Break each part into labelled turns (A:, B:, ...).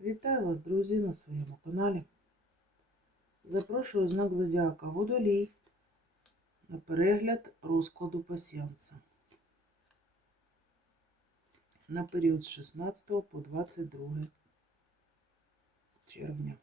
A: Вітаю вас, друзі, на своєму каналі. Запрошую знак Зодіака Водолій на перегляд розкладу пасіанса на період з 16 по 22 червня.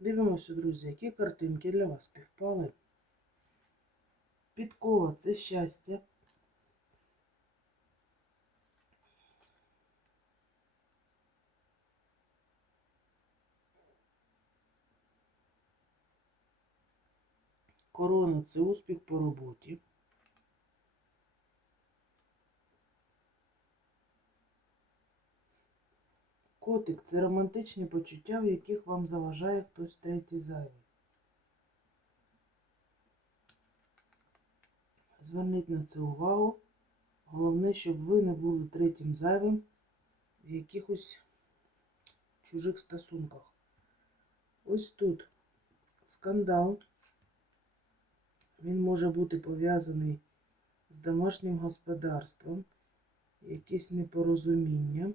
A: Дивимося, друзі, які картинки для вас співпали. Підкова це щастя. Корона це успіх по роботі. Котик це романтичні почуття, в яких вам заважає хтось третій зайвий. Зверніть на це увагу. Головне, щоб ви не були третім зайвим в якихось чужих стосунках. Ось тут скандал. Він може бути пов'язаний з домашнім господарством, якісь непорозуміння.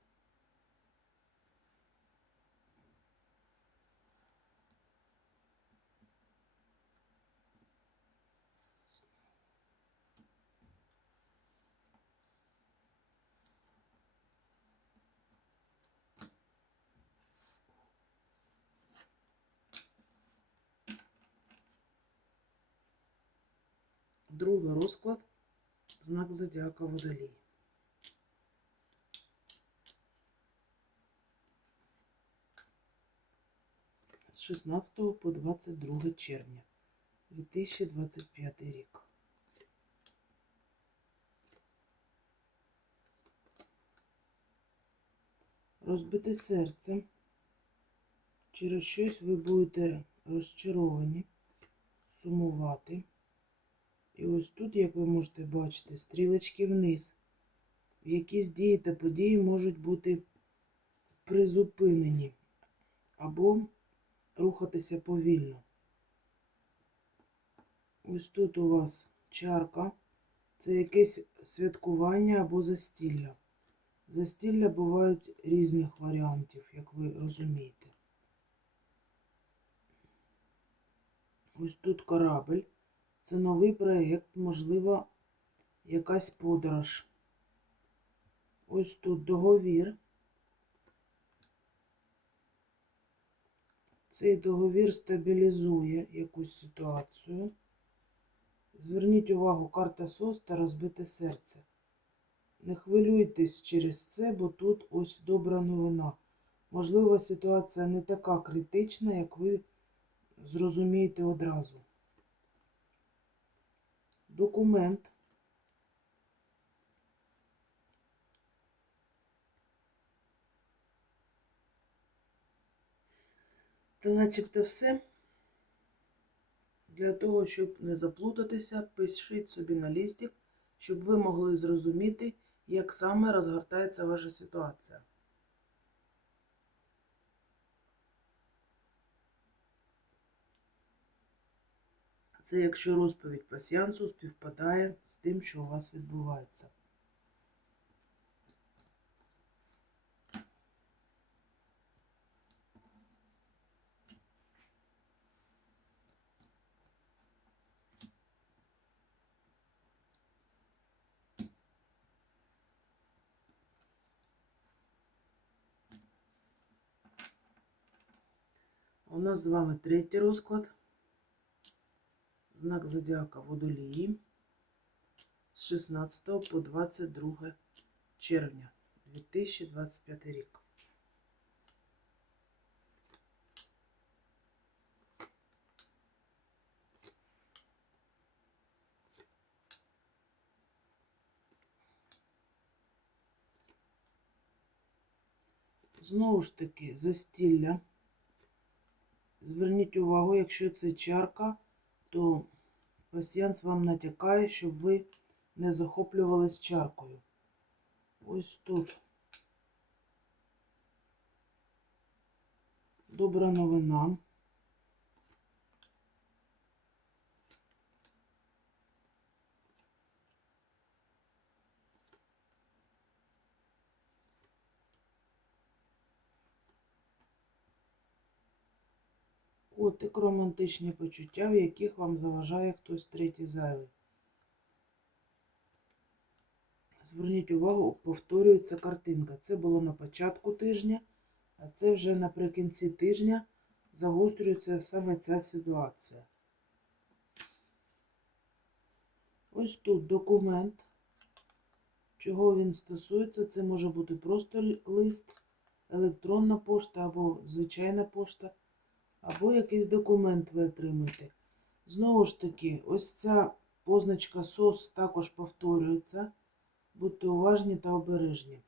A: Другий розклад знак зодіака Водолій. З 16 по 22 червня 2025 рік. Розбите серце. Через щось ви будете розчаровані, сумувати. І ось тут, як ви можете бачити, стрілочки вниз. Якісь дії та події можуть бути призупинені або рухатися повільно. Ось тут у вас чарка. Це якесь святкування або застілля. Застілля бувають різних варіантів, як ви розумієте. Ось тут корабль. Це новий проєкт, можливо, якась подорож. Ось тут договір. Цей договір стабілізує якусь ситуацію. Зверніть увагу, карта СОС та розбите серце. Не хвилюйтесь через це, бо тут ось добра новина. Можливо, ситуація не така критична, як ви зрозумієте одразу. Документ. Та начебто все. Для того, щоб не заплутатися, пишіть собі на лістик, щоб ви могли зрозуміти, як саме розгортається ваша ситуація. Це якщо розповідь по пасіянсу співпадає з тим, що у вас відбувається. У нас з вами третій розклад. Знак зодіака водолії з 16 по 22 червня 2025 рік. Знову ж таки, застілля. Зверніть увагу, якщо це чарка, то пасіянс вам натякає, щоб ви не захоплювались чаркою. Ось тут. Добра новина. Котик, романтичні почуття, в яких вам заважає хтось третій зайвий. Зверніть увагу, повторюється картинка. Це було на початку тижня, а це вже наприкінці тижня загострюється саме ця ситуація. Ось тут документ. Чого він стосується, це може бути просто лист, електронна пошта або звичайна пошта, або якийсь документ ви отримаєте. Знову ж таки, ось ця позначка СОС також повторюється. Будьте уважні та обережні.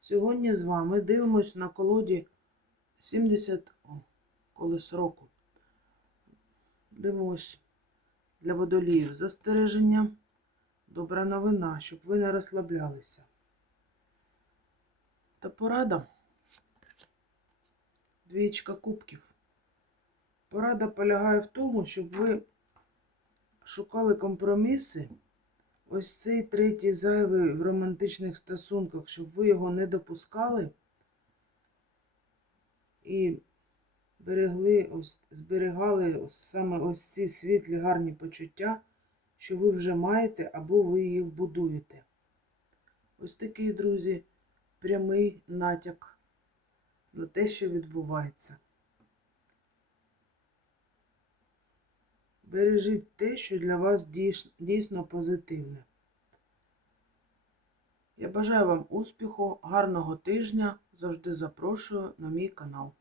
A: Сьогодні з вами дивимось на колоді 70 о, колес року. Дивимось для водоліїв застереження. Добра новина, щоб ви не розслаблялися. Та порада. Двічка кубків. Порада полягає в тому, щоб ви шукали компроміси. Ось цей третій зайвий в романтичних стосунках, щоб ви його не допускали і берегли, ось, зберігали саме ось ці світлі гарні почуття, що ви вже маєте або ви їх будуєте. Ось такий, друзі, прямий натяк на те, що відбувається. Бережіть те, що для вас дійсно позитивне. Я бажаю вам успіху, гарного тижня. Завжди запрошую на мій канал.